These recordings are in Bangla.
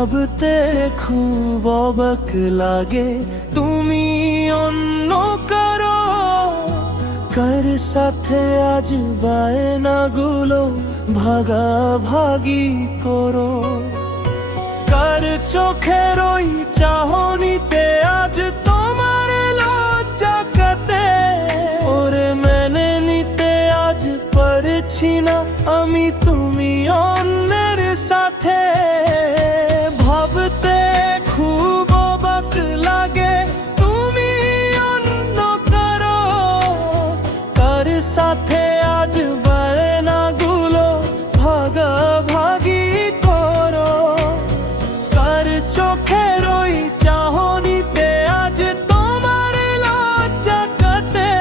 ভাবতে খুব অবাক লাগে তুমি অন্য কারো কার সাথে আজ বায়নাগুলো ভাগাভাগি করো। কার চোখের ওই চাহনিতে আজ তোমার লজ্জা কাটে। ওরে মেনে নিতে আজ পারছি না আমি তুমি অন্যের সাথে। ভাবতে খুব অবাক লাগে তুমি অন্য কারো কার সাথে আজ বায়নাগুলো ভাগাভাগি করো। কার চোখের ওই চাহনিতে আজ তোমার লজ্জা কাটে।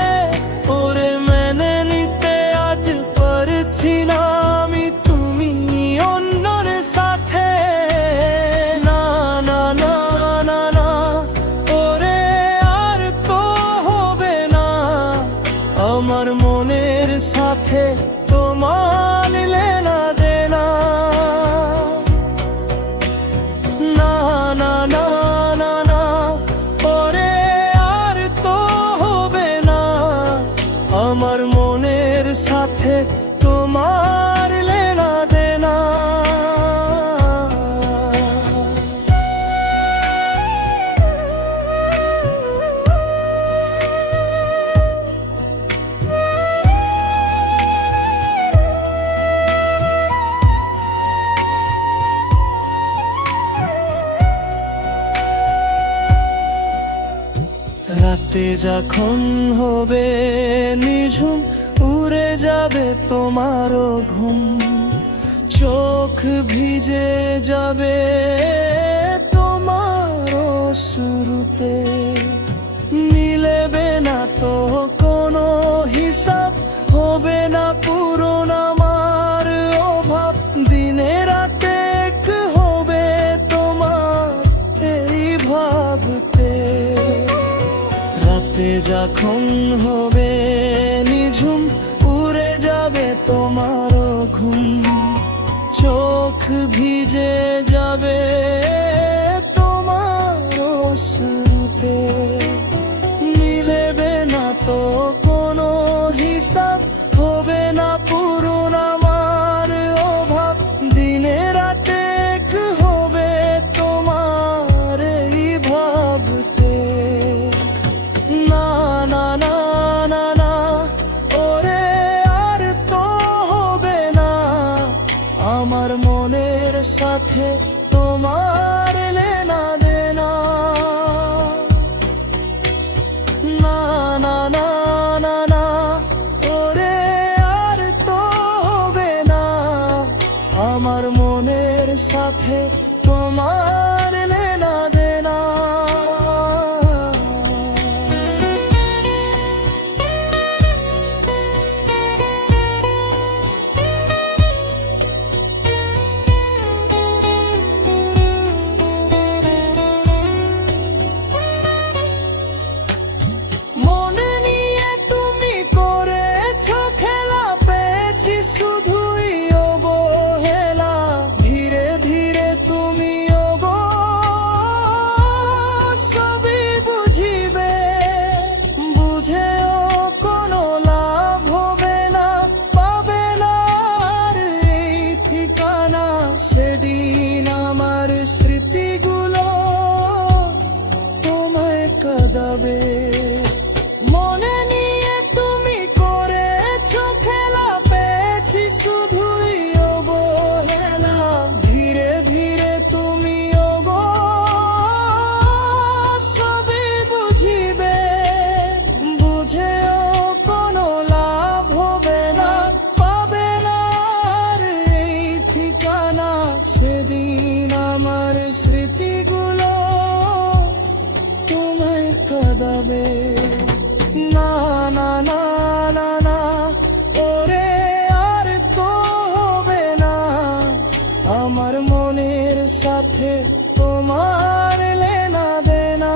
ওরে মেনে নিতে আজ পারছি না আমি তুমি অন্যর সাথে। না না না না না ওরে আর তো হবে না আমার মনের সাথে তোমার লেনা দেনা। না না না না না ওরে আর তো হবে না আমার মনের সাথে তোমার লেনা দেনা। রাতে যখন হবে নিঝুম উড়ে যাবে তোমারও ঘুম। চোখ ভিজে যাবে তোমারও শুরুতে। মিলেবে না তো কোনো হিসাব হবে না পূরণ আমার অভাব। দিনে রাতে এক হবে তোমার এই ভাবতে। রাতে যখন হবে নিঝুম উড়ে যাবে তোমারও ঘুম। চোখ ভিজে যাবে তোমারও শুরুতে। মিলেবে না তো কোনো হিসাব হবে না পূরণ আমার অভাব। দিনে রাতে এক হবে তোমার এই ভাবতে। না না না না না ওরে আর তো হবে না আমার মনের সাথে তোমার লেনা দেনা। না না না না না ওরে আর তো হবে না আমার মনের সাথে তোমার লেনা দেনা। মনে নিয়ে তুমি করেছো খেলা পেয়েছি শুধুই অবহেলা। ধীরে ধীরে তুমি গো সবই বুঝিবে। বুঝেও কোনো লাভ হবে না পাবে না আর এই ঠিকানা। সেদিন আমার স্মৃতিগুলো তোমায় কাঁদাবে। মনে নিয়ে তুমি করেছো খেলা পেয়েছি শুধুই অবহেলা। ধীরে ধীরে তুমি গো সবই বুঝিবে। বুঝেও কোনো লাভ হবে না পাবে না আর এই ঠিকানা। সেদিন আমার স্মৃতিগুলো তোমায় কাঁদাবে। না না না না না ওরে আর তো হবে না আমার মনের সাথে তোমার লেনা দেনা।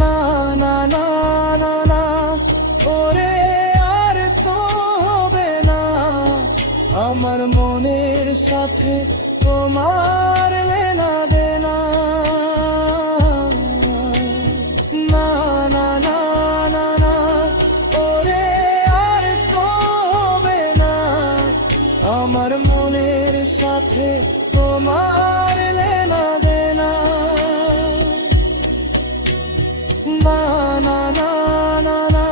না না না না না ওরে আর তো হবে না আমার মনের সাথে তোমার লেনা দেনা। না না না না না, ওরে আর তো হবে না আমার মনের সাথে তোমার লেনা দেনা। না না না না না,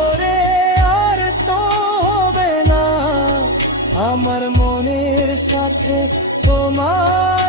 ওরে আর তো হবে না আমার মনের সাথে তোমার